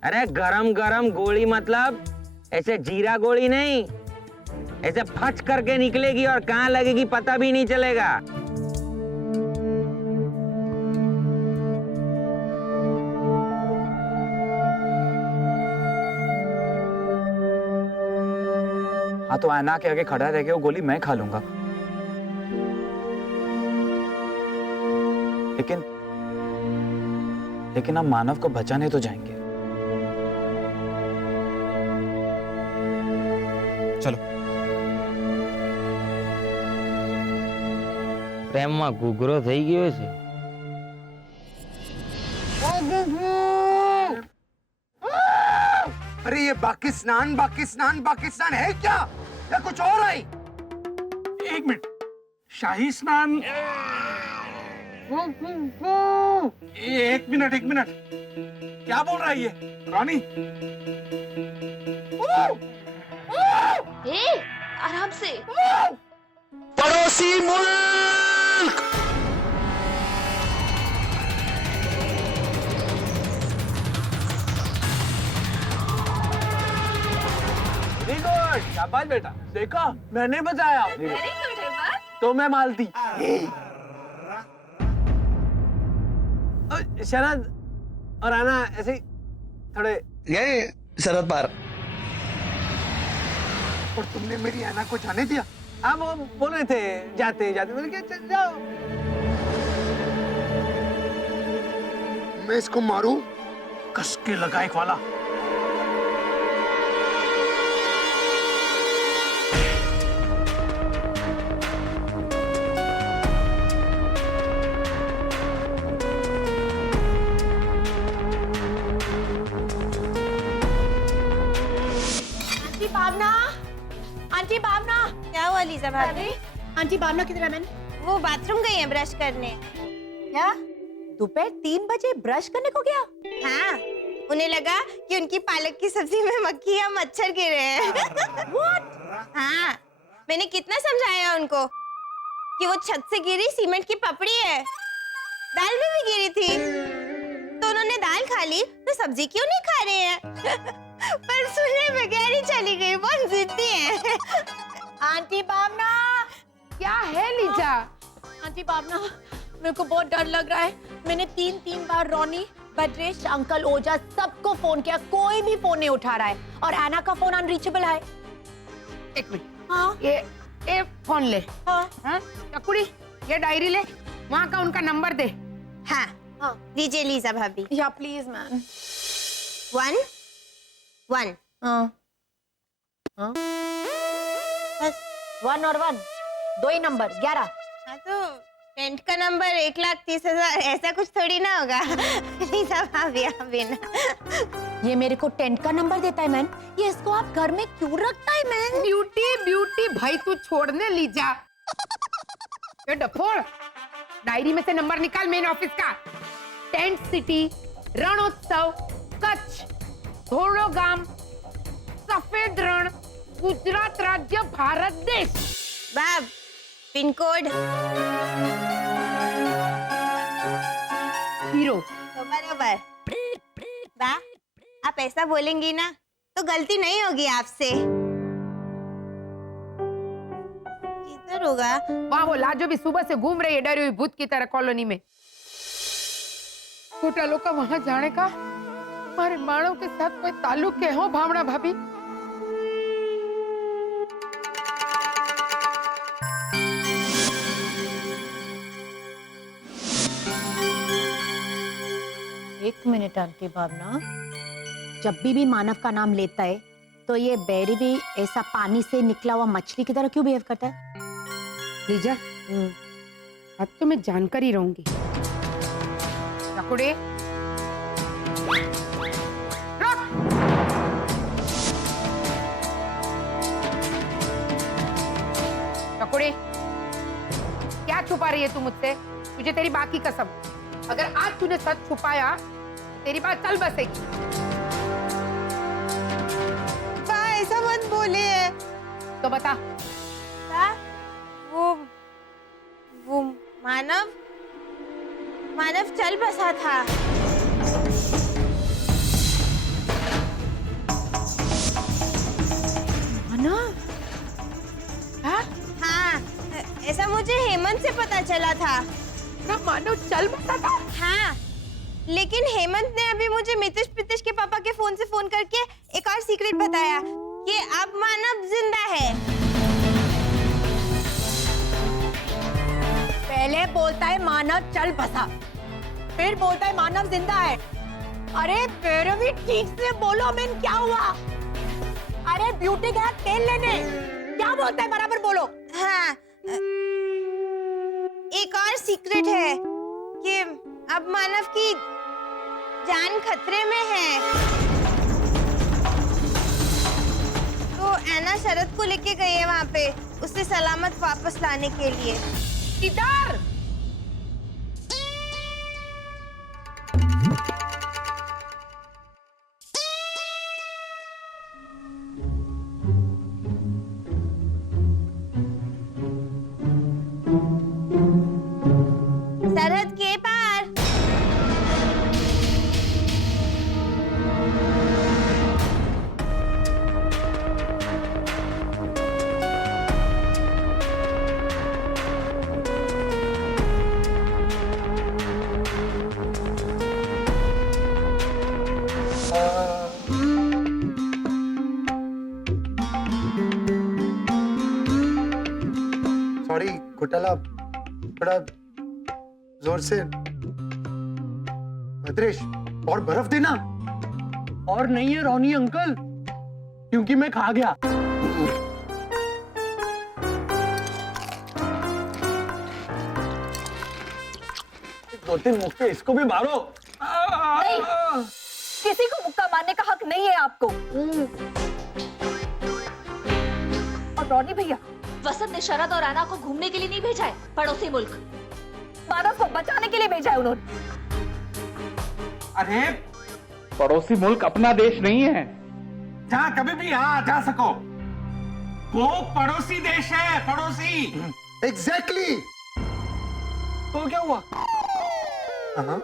अरे गरम गरम गोली मतलब ऐसे जीरा गोली नहीं, ऐसे फच करके निकलेगी और कहाँ लगेगी पता भी नहीं चलेगा। हाँ तो आईना के आगे खड़ा रह के वो गोली मैं खा लूंगा, लेकिन हम मानव को बचाने तो जाएंगे। चलो। प्रेम में घूघरो થઈ ગયો છે। अरे ये पाकिस्तान पाकिस्तान पाकिस्तान है क्या या कुछ और है? एक मिनट, शाही स्नान। एक मिनट, क्या बोल रहा है ये रॉनी? आराम से। पड़ोसी मुल्क। वेरी गुड, शाबाश बेटा, देखा मैंने बताया। तो मैं मालती। शरद और आना ऐसे थोड़े ये सरहद पार। और तुमने मेरी आना को जाने दिया? हाँ, वो बोल रहे थे जाते जाते, मैंने कहा चल जाओ। मैं इसको मारूं? कस के लगा एक वाला। आंटी भावना, क्या हुआ लीजा भाभी? आंटी भावना किधर है? मैंने वो बाथरूम गई है ब्रश करने। क्या दोपहर 3 बजे ब्रश करने को गया? हाँ, उन्हें लगा कि उनकी पालक की सब्जी में मक्खी या मच्छर गिरे हैं। What? हाँ, मैंने कितना समझाया उनको कि वो छत से गिरी सीमेंट की पपड़ी है, दाल में भी गिरी थी, तो उन्होंने दाल खा ली, तो सब्जी क्यों नहीं खा रहे हैं? पर सुने बगैर ही चली गई, बहुत जिद्दी है। आंटी बामना, क्या है लीजा? आंटी बामना, मेरे को बहुत डर लग रहा है। मैंने 3 बार रोनी, भद्रेश, अंकल ओजा सबको फोन किया, कोई भी फोन नहीं उठा रहा है और एना का फोन अनरीचेबल है। एक मिनट। हाँ? ये फोन ले। हाँ? हाँ? चकुड़ी, ये डायरी ले, वहाँ का उनका नंबर दे। हाँ, लीजिए लीजा भाभी। या प्लीज मैम। 1 बस 1 और 1 दो ही नंबर 11। हाँ तो टेंट का नंबर 1,30,000 ऐसा कुछ थोड़ी ना होगा। लीजा भाभी अभी ना। ये मेरे को टेंट का नंबर देता है मैन, ये इसको आप घर में क्यों रखता है मैन? ब्यूटी भाई तू छोड़ने लीजा। ये डफोड़, डायरी में से नंबर निकाल मेन ऑफिस का। टेंट सिटी, रणोत्सव, कच्छ, धोड़ोगाम, सफेद रण, गुजरात राज्य, भारत देश। बाब, पिन कोड हीरो। तो बराबर। बा, आप ऐसा बोलेंगी ना तो गलती नहीं होगी आपसे। किधर होगा? वहाँ वो लाजो भी सुबह से घूम रही है डरी हुई भूत की तरह कॉलोनी में। होटलों का वहाँ जाने का हमारे माणों के साथ कोई ताल्लुक है हो भावना भाभी? एक मिनट आंटी भावना, जब भी मानव का नाम लेता है तो ये बैरी भी ऐसा पानी से निकला हुआ मछली की तरह क्यों बिहेव करता है? लीजा, अब तो मैं जानकर ही रहूंगी। चकुड़े, चकुड़े, क्या छुपा रही है तू मुझसे? तुझे तेरी बात की कसम, अगर आज तूने सच छुपाया तेरी बात चल बसेगी। ऐसा मत बोले। तो बता। वो मानव चल बसा था। मानव? हाँ, ऐसा मुझे हेमंत से पता चला था। ना मानव चल बसा था? हाँ, लेकिन हेमंत ने अभी मुझे मितिश के पापा के फोन से फोन करके एक और सीक्रेट बताया कि अब मानव जिंदा है। पहले बोलता है मानव चल बसा, फिर बोलता है मानव जिंदा है। अरे फिर भी ठीक से बोलो मैन, क्या हुआ? अरे ब्यूटी गया तेल लेने, क्या बोलता है बराबर बोलो। हाँ, एक और सीक्रेट है कि अब मानव की जान खतरे में है, तो ऐना शरद को लेके गई है वहाँ पे उसे सलामत वापस लाने के लिए। इधर सरहद के पार। सॉरी घोटाला, थोड़ा जोर से। भद्रेश, और बर्फ देना। और नहीं है रोनी अंकल, क्योंकि मैं खा गया। दो तीन मुक्के इसको भी मारो। नहीं, किसी को मुक्का मारने का हक नहीं है आपको। और रोनी भैया, वसंत ने शरद और आना को घूमने के लिए नहीं भेजा है, पड़ोसी मुल्क। मानव को बचाने के लिए भेजा है उन्होंने। अरे पड़ोसी मुल्क अपना देश नहीं है जहाँ कभी भी आ जा सको। वो पड़ोसी देश है, पड़ोसी। एग्जैक्टली। तो क्या हुआ? हाँ,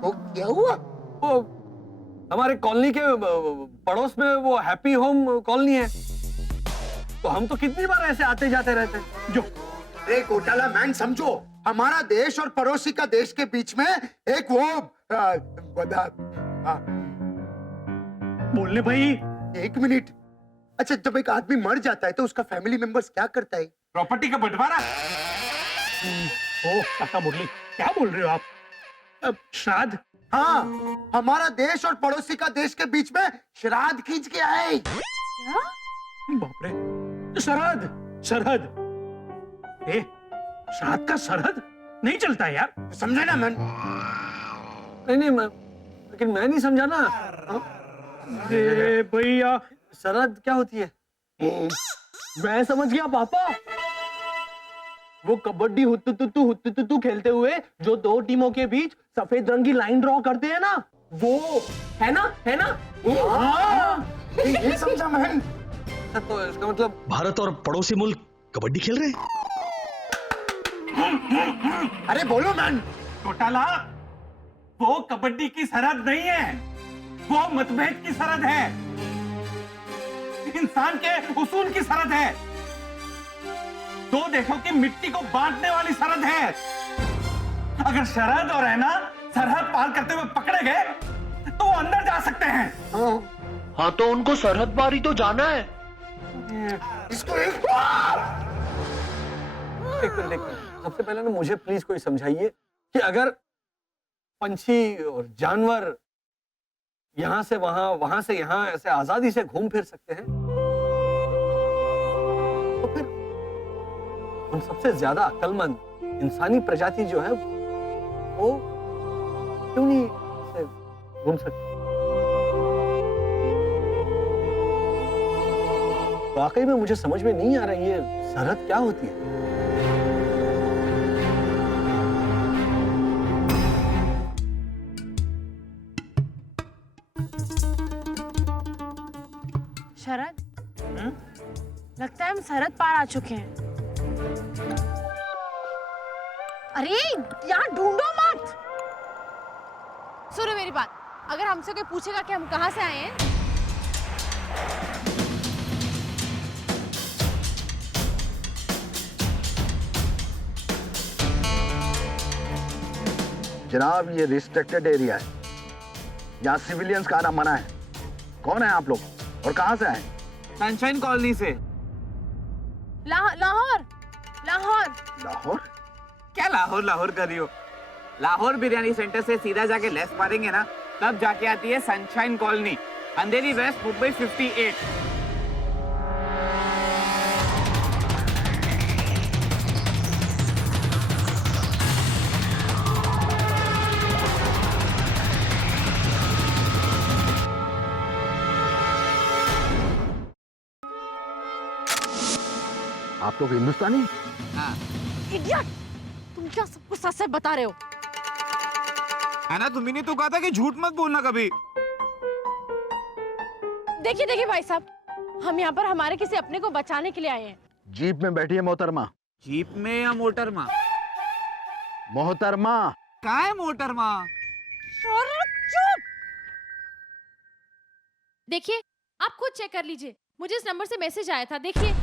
तो क्या हुआ? वो हमारे कॉलोनी के पड़ोस में वो हैप्पी होम कॉलोनी है, तो हम तो कितनी बार ऐसे आते जाते रहते हैं। जो अरे घोटाला मैन, समझो हमारा देश और पड़ोसी का देश के बीच में एक वो बोलने भाई। एक मिनट। अच्छा, जब एक आदमी मर जाता है तो उसका फैमिली मेंबर्स क्या करता है? प्रॉपर्टी का बंटवारा। ओ काका मुरली, क्या बोल रहे हो आप? अब श्राद्ध? हाँ, हमारा देश और पड़ोसी का देश के बीच में श्राद्ध खींच के आए। क्या? बाप रे, सरहद सरहद। श्राद्ध का सरहद नहीं चलता यार, समझे ना मन? नहीं लेकिन मैं नहीं समझा ना। अरे भैया, सरहद क्या होती है? मैं समझ गया पापा। वो कबड्डी हुत्तु खेलते हुए जो दो टीमों के बीच सफेद रंग की लाइन ड्रॉ करते हैं ना, वो है ना? ये समझा महन। तो इसका मतलब भारत और पड़ोसी मुल्क कबड्डी खेल रहे हैं। अरे बोलो मैन। घोटाला, वो कबड्डी की सरहद नहीं है, वो मतभेद की सरहद है, इंसान के उसूल की सरहद है, दो देशों की मिट्टी को बांटने वाली सरहद है। अगर शरद और है ना सरहद पार करते हुए पकड़े गए तो वो अंदर जा सकते हैं। हाँ तो उनको सरहद पार ही तो जाना है। इसको एक मिनट। सबसे पहले ना मुझे प्लीज कोई समझाइए कि अगर पंछी और जानवर यहां से वहां, वहां से यहां ऐसे आजादी से घूम फिर सकते हैं, तो फिर उन सबसे ज्यादा अक्लमंद इंसानी प्रजाति जो है वो क्यों नहीं ऐसे घूम सकती? वाकई में मुझे समझ में नहीं आ रही है सरहद क्या होती है। शरद, लगता है हम सरहद पार आ चुके हैं। अरे यहाँ ढूंढो मत। सुनो मेरी बात, अगर हमसे कोई पूछेगा कि हम कहाँ से आए हैं, जनाब ये रिस्ट्रिक्टेड एरिया है, यहाँ सिविलियंस का आना मना है। कौन है आप लोग और कहाँ से आए? सनशाइन कॉलोनी से। लाहौर। लाहौर? क्या लाहौर कर रही हो? लाहौर बिरयानी सेंटर से सीधा जाके लेफ्ट मारेंगे ना, तब जाके आती है सनशाइन कॉलोनी, अंधेरी वेस्ट, मुंबई 58। आप लोग हिंदुस्तानी? इडियट, तुम क्या सबको सच सच बता रहे हो? है ना, तुम्ही ने तो कहा था कि झूठ मत बोलना कभी। देखिए भाई साहब, हम यहाँ पर हमारे किसी अपने को बचाने के लिए आए हैं। जीप में बैठी है मोहतरमा। जीप में या मोटरमा? मोहतरमा। कहाँ है मोटरमा? चुप। देखिए, आप खुद चेक कर लीजिए, मुझे इस नंबर से मैसेज आया था, देखिए।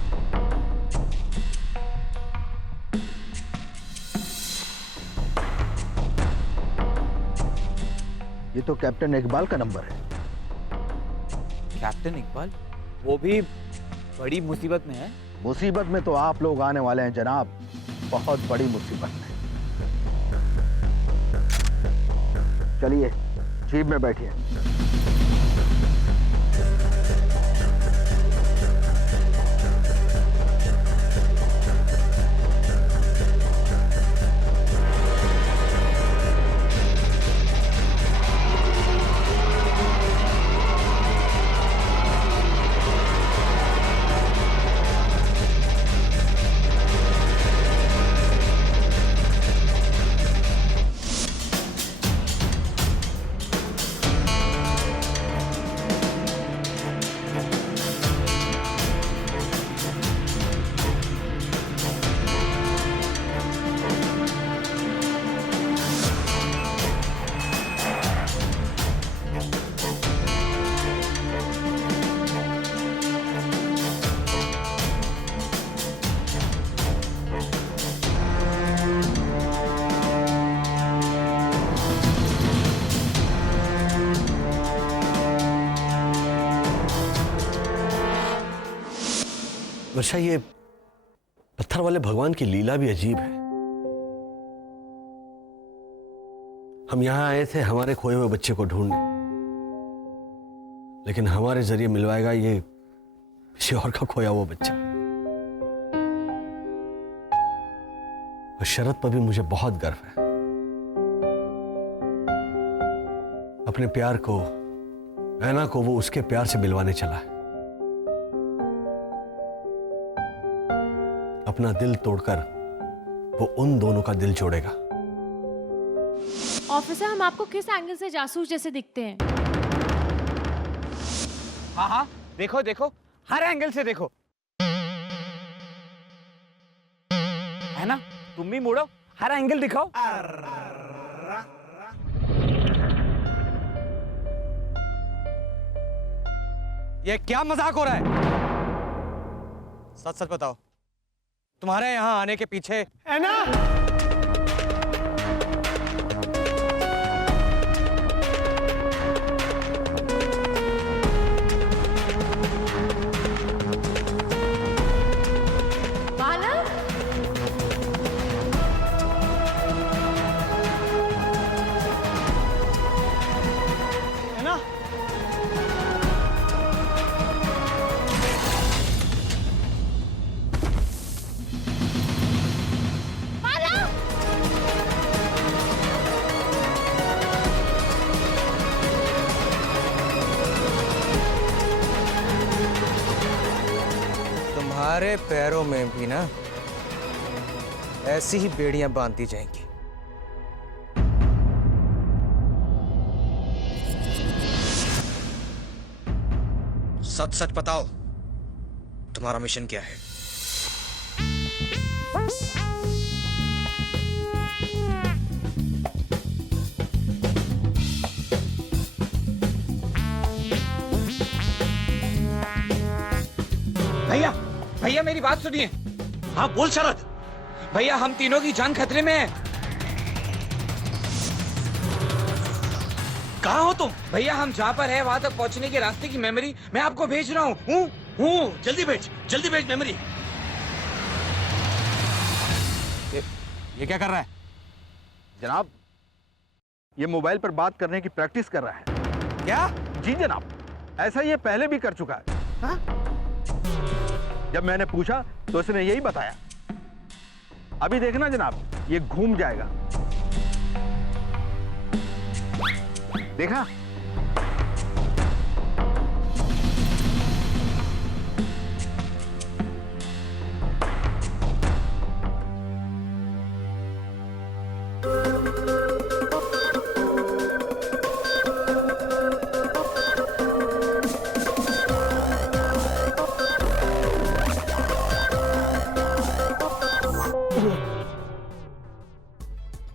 ये तो कैप्टन इकबाल का नंबर है। कैप्टन इकबाल? वो भी बड़ी मुसीबत में है। मुसीबत में तो आप लोग आने वाले हैं जनाब, बहुत बड़ी मुसीबत में। चलिए जीप में बैठिए। वर्षा, ये पत्थर वाले भगवान की लीला भी अजीब है। हम यहां आए थे हमारे खोए हुए बच्चे को ढूंढने, लेकिन हमारे जरिए मिलवाएगा ये किसी और का खोया हुआ बच्चा। और शरद पर भी मुझे बहुत गर्व है। अपने प्यार को, ऐना को, वो उसके प्यार से मिलवाने चला है। अपना दिल तोड़कर वो उन दोनों का दिल जोड़ेगा। ऑफिसर, हम आपको किस एंगल से जासूस जैसे दिखते हैं? हाँ हाँ, देखो देखो, हर एंगल से देखो, है ना? तुम भी मुड़ो, हर एंगल दिखाओ। ये क्या मजाक हो रहा है? सच सच बताओ, तुम्हारे यहाँ आने के पीछे है ना? तुम्हारे पैरों में भी ना ऐसी ही बेड़ियां बांधती जाएंगी। सच सच बताओ, तुम्हारा मिशन क्या है? भैया, भैया मेरी बात सुनिए। हाँ बोल शरद। भैया हम तीनों की जान खतरे में है। कहाँ हो तुम? भैया हम जहाँ पर है वहां तक पहुँचने के रास्ते की मेमोरी मैं आपको भेज रहा हूँ। जल्दी भेज मेमोरी। ये क्या कर रहा है? जनाब, ये मोबाइल पर बात करने की प्रैक्टिस कर रहा है। क्या? जी जनाब, ऐसा ये पहले भी कर चुका है। हाँ? जब मैंने पूछा तो उसने यही बताया। अभी देखना जनाब, ये घूम जाएगा। देखा?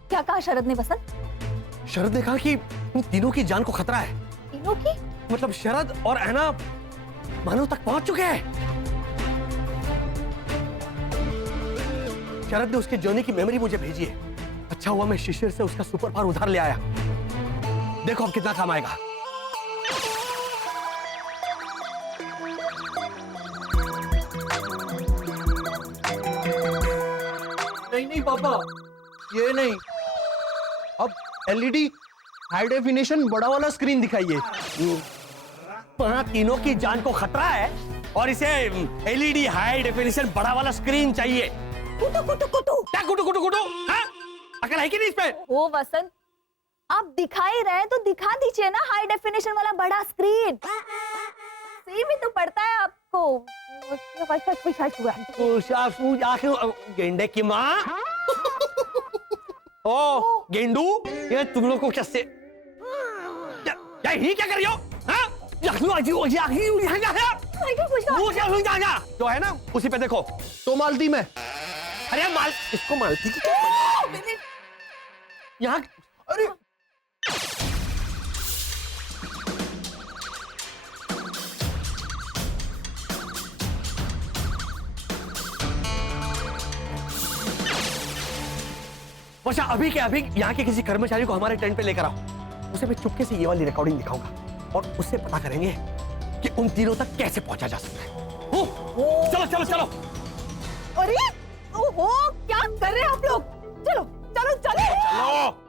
क्या कहा शरद ने वसंत? शरद ने कहा कि उन तीनों की जान को खतरा है। तीनों की? मतलब शरद और ऐना मानव तक पहुंच चुके हैं। शरद ने उसके जर्नी की मेमोरी मुझे भेजी है। अच्छा हुआ मैं शिशिर से उसका सुपर पावर उधार ले आया। देखो अब कितना काम आएगा। नहीं पापा, ये नहीं। अब एलईडी हाई डेफिनेशन बड़ा वाला स्क्रीन दिखाइए। वहां तीनों की जान को खतरा है और इसे एलईडी हाई डेफिनेशन बड़ा वाला स्क्रीन चाहिए। कुटू कुटू कुटू। क्या कुटू कुटू कुटू? हाँ? अकल है कि नहीं इस पे? ओ वसंत, आप दिखा ही रहे तो दिखा दीजिए ना हाई डेफिनेशन वाला बड़ा स्क्रीन। सेम ही तो पड़ता है आपको। गेंडे की माँ। ओ गेंडू, ये तुम लोग को कैसे ही क्या कर रही हो? जो है ना उसी पे देखो। तो मालती में। अरे माल, इसको मालती की यहाँ। अरे वर्षा, अभी के अभी यहाँ के किसी कर्मचारी को हमारे टेंट पे लेकर आओ। उसे मैं चुपके से ये वाली रिकॉर्डिंग दिखाऊंगा और उससे पता करेंगे कि उन तीनों तक कैसे पहुंचा जा सकता है। चलो चलो चलो। अरे ओहो, क्या कर रहे हैं आप लोग? चलो चलो चलो चलो।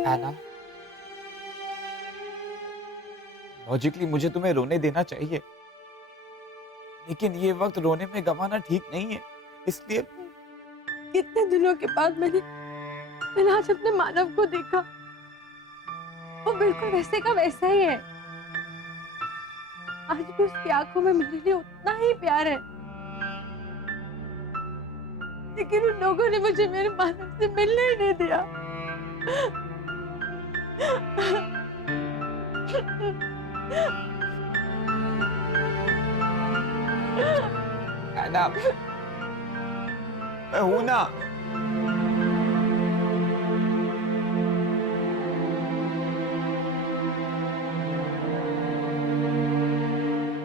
एना, लॉजिकली मुझे तुम्हें रोने देना चाहिए, लेकिन ये वक्त रोने में गंवाना ठीक नहीं है, इसलिए इतने दिनों के बाद मैंने आज अपने मानव को देखा। वो बिल्कुल वैसे का वैसा ही है। आज भी उसकी आंखों में मेरे लिए उतना ही प्यार है, लेकिन उन लोगों ने मुझे मेरे मानव से मिलने ही नहीं दिया। एना, मैं हूं ना।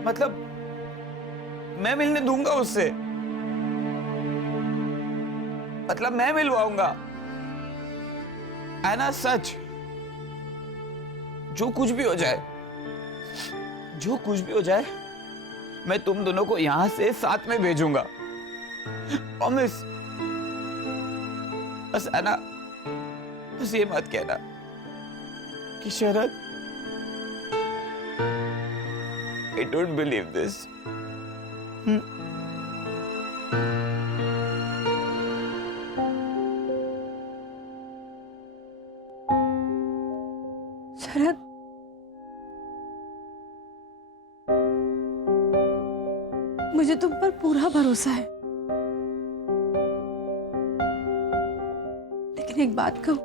मतलब मैं मिलने दूंगा उससे, मतलब मैं मिलवाऊंगा। एना, सच, जो कुछ भी हो जाए, जो कुछ भी हो जाए, मैं तुम दोनों को यहां से साथ में भेजूंगा, प्रॉमिस। बस एना, बस ये मत कहना कि शरद, I don't believe this. शरद, मुझे तुम पर पूरा भरोसा है, लेकिन एक बात कहूं,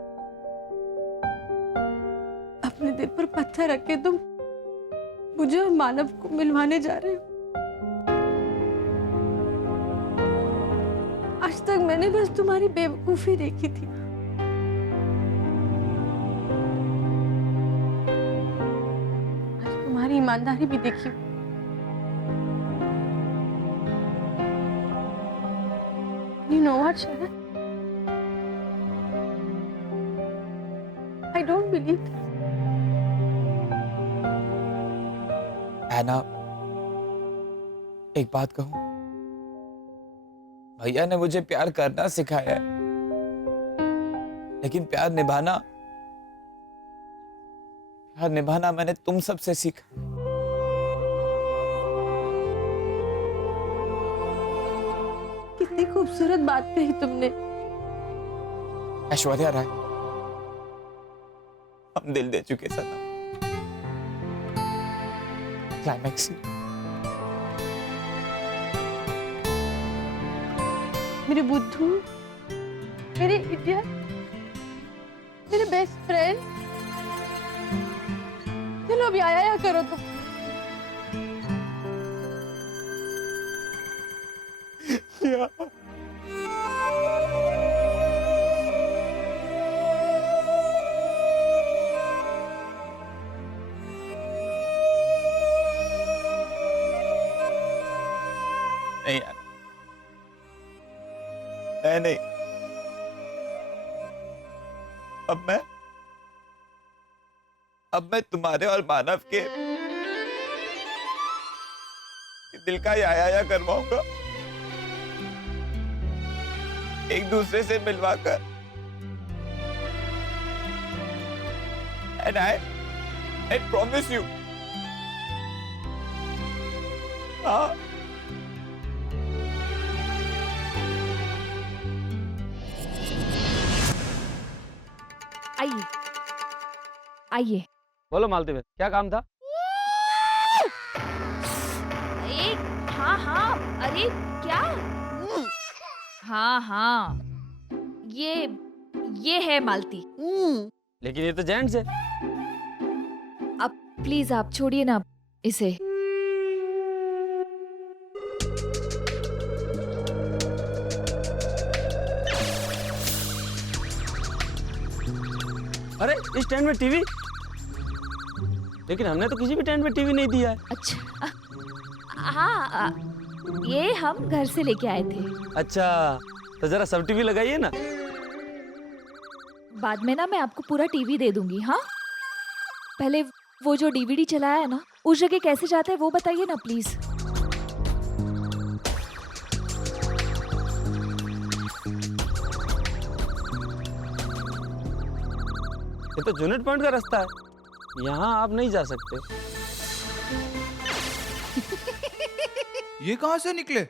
अपने दिल पर पत्थर रख के तुम मुझे और मानव को मिलवाने जा रहे हो। आज तक मैंने बस तुम्हारी बेवकूफी देखी थी। आज तुम्हारी ईमानदारी भी देखी। You know what, Sharon? I don't believe this. एना, एक बात कहूं, भैया ने मुझे प्यार करना सिखाया है, लेकिन प्यार निभाना मैंने तुम सबसे सीखा। कितनी खूबसूरत बात कही तुमने। ऐश्वर्या राय, हम दिल दे चुके सनम। क्लाइमैक्स, मेरे बुद्धू, मेरे इडियट, मेरे बेस्ट फ्रेंड, चलो अभी आया करो तुम। नहीं यार, नहीं, अब मैं तुम्हारे और मानव के दिल का या करवाऊंगा, एक दूसरे से मिलवाकर। And I promise you, हाँ, आइए आइए। बोलो मालती बहन, क्या काम था? हाँ हाँ, अरे क्या? हाँ हाँ, ये है मालती। लेकिन ये तो जेंट्स है। अब प्लीज आप छोड़िए ना इसे। अरे इस स्टैंड में टीवी, लेकिन हमने तो किसी भी टेंट में टीवी नहीं दिया है। अच्छा हाँ, ये हम घर से लेके आए थे। अच्छा, तो जरा सब टीवी लगाइए ना। बाद में ना मैं आपको पूरा टीवी दे दूंगी। हाँ, पहले वो जो डीवीडी चलाया है ना, उस जगह कैसे जाता है वो बताइए ना प्लीज। ये तो जूनेट पॉइंट का रास्ता है, यहाँ आप नहीं जा सकते। ये कहाँ से निकले?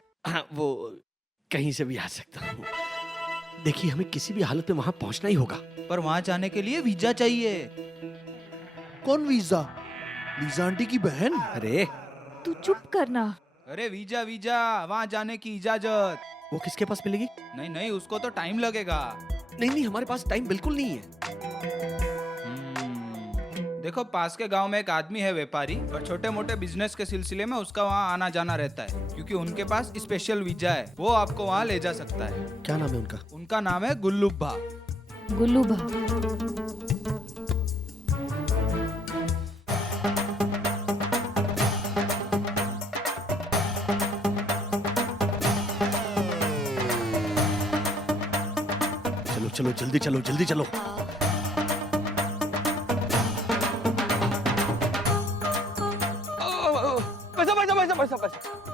वो कहीं से भी आ सकता हूँ। देखिए, हमें किसी भी हालत में वहां पहुंचना ही होगा। पर वहाँ जाने के लिए वीजा चाहिए। कौन वीजा? लीजा आंटी की बहन। अरे तू चुप करना। अरे वीजा वीजा, वहाँ जाने की इजाजत। वो किसके पास मिलेगी? नहीं नहीं, उसको तो टाइम लगेगा। नहीं नहीं, हमारे पास टाइम बिल्कुल नहीं है। देखो, पास के गांव में एक आदमी है व्यापारी, और छोटे मोटे बिजनेस के सिलसिले में उसका वहाँ आना जाना रहता है, क्योंकि उनके पास स्पेशल वीजा है। वो आपको वहाँ ले जा सकता है। क्या नाम है उनका? उनका नाम है गुल्लुब्बा। गुल्लुब्बा। चलो चलो, जल्दी चलो, जल्दी चलो।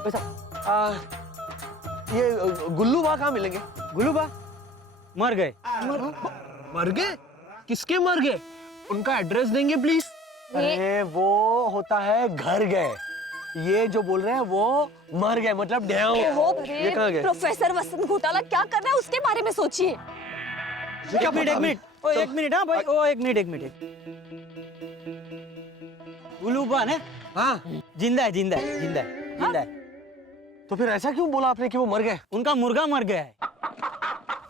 पैसा ये गुल्लूबा कहाँ मिलेंगे? गुल्लूबा मर गए। मर गए? किसके मर गए? उनका एड्रेस देंगे प्लीज। अरे वो होता है घर गए, ये जो बोल रहे हैं वो मर गए, मतलब ढेव। ये कहाँ गए? प्रोफेसर वसंत घोटाला क्या कर रहा है उसके बारे में सोचिए। एक मिनट, ओ एक मिनट, हाँ भाई, ओ एक मिनट। गुल्लूबा ने? हाँ, जिंदा है। तो फिर ऐसा क्यों बोला आपने कि वो मर गए? उनका मुर्गा मर गया है।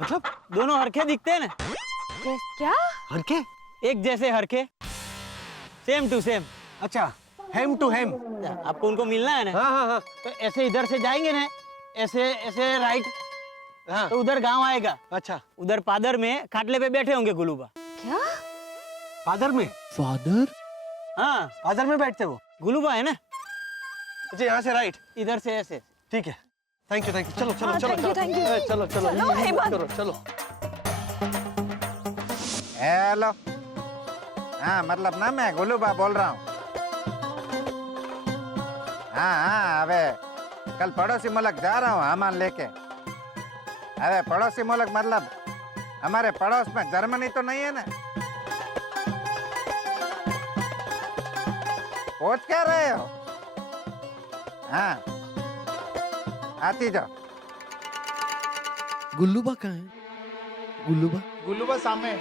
मतलब दोनों हरखे दिखते हैं ना? क्या? हरके? एक जैसे हरखे, सेम टू सेम। अच्छा, हेम टू हेम। आपको उनको मिलना है ना? हाँ। तो ऐसे इधर से जाएंगे ना, ऐसे राइट, हाँ। तो उधर गांव आएगा। अच्छा, उधर पादर में खाटले पे बैठे होंगे गुल्लूबा। क्या? फादर में? फादर? हाँ, फादर में बैठते वो? गुल्लूबा है ना? अच्छा, यहाँ से राइट, इधर से ऐसे। ठीक है। Thank you. चलो। thank you. चलो। हेलो। हाँ, मतलब ना मैं गुल्लूबा बोल रहा हूँ। हाँ, अबे कल पड़ोसी मुल्क जा रहा हूँ सामान लेके। अरे पड़ोसी मुल्क मतलब हमारे पड़ोस में जर्मनी तो नहीं है ना? पूछ क्या रहे हो? हाँ, आती जाओ। गुल्लूबा कहाँ है? गुल्लूबा सामने।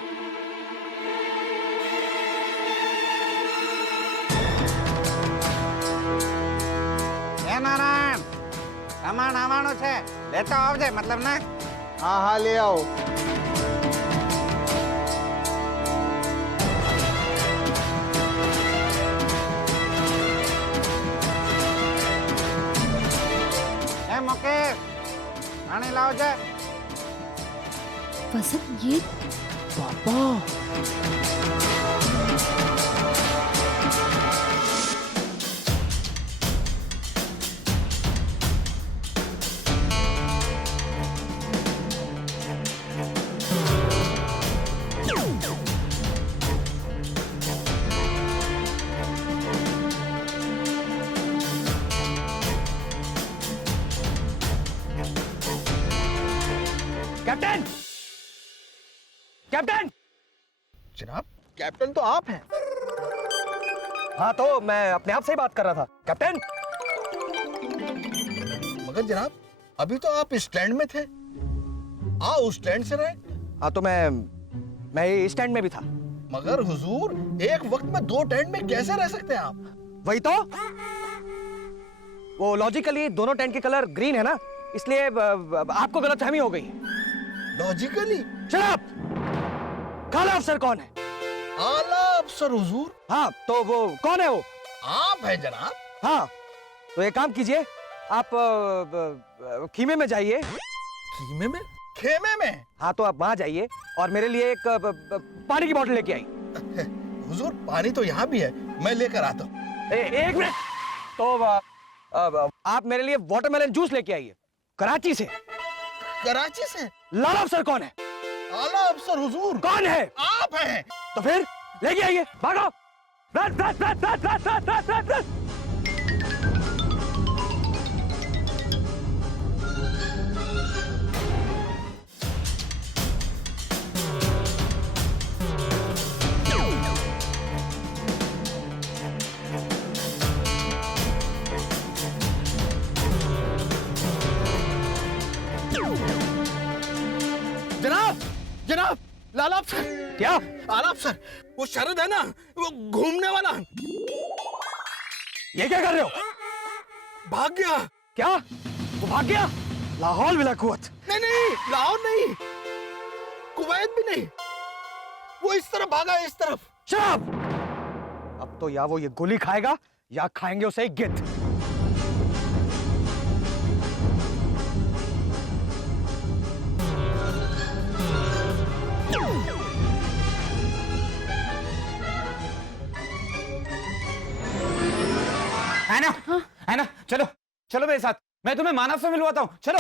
એ નારાયણ, સામાન આવવાનો છે, લેતો આવજે, મતલબ ને? હા, લઈ આવો. એ મુકેશ, પાણી લાવજે. वसंत, ये पापा। कैप्टन! जनाब, कैप्टन तो आप हैं। हाँ, तो मैं अपने आप से ही बात कर रहा था। कैप्टन! मगर जनाब, अभी तो आप स्टैंड में थे। उस स्टैंड से रहे। हाँ, तो मैं इस स्टैंड में भी था। मगर हुजूर, एक वक्त में दो टेंट में कैसे रह सकते हैं आप? वही तो, वो लॉजिकली दोनों टेंट के कलर ग्रीन है ना, इसलिए आपको गलतफहमी हो गई। लॉजिकली? शराब! काला अफसर कौन है? आला अफसर हुजूर। हाँ, तो वो कौन है? वो आप है जनाब। हाँ, तो एक काम कीजिए, आप खीमे में जाइए। खीमे में? खेमे में? हाँ, तो आप वहां जाइए और मेरे लिए एक पानी की बोतल लेके आई। हुजूर पानी तो यहाँ भी है, मैं लेकर आता हूँ। एक मिनट। तो आप मेरे लिए वाटरमेलन जूस लेके आइए कराची से। कराची से? लाला अफसर कौन है? आला अफसर हुजूर। कौन है? आप हैं। तो फिर लेके आइए, भागो। रस, रस, रस, रस, रस, रस, रस, रस, रस। जनाब, जनाब, लाला अफसर। क्या? आला अफसर, वो शरद है ना, वो घूमने वाला। ये क्या कर रहे हो? भाग गया। क्या? वो भाग गया? लाहौल बिला कुव्वत। नहीं नहीं, लाहौर नहीं, कुवैत भी नहीं, वो इस तरफ भागा है, इस तरफ। शराब। अब तो या वो ये गोली खाएगा या खाएंगे उसे एक गिद्ध। है ना? चलो चलो मेरे साथ, मैं तुम्हें मानव से मिलवाता हूँ, चलो।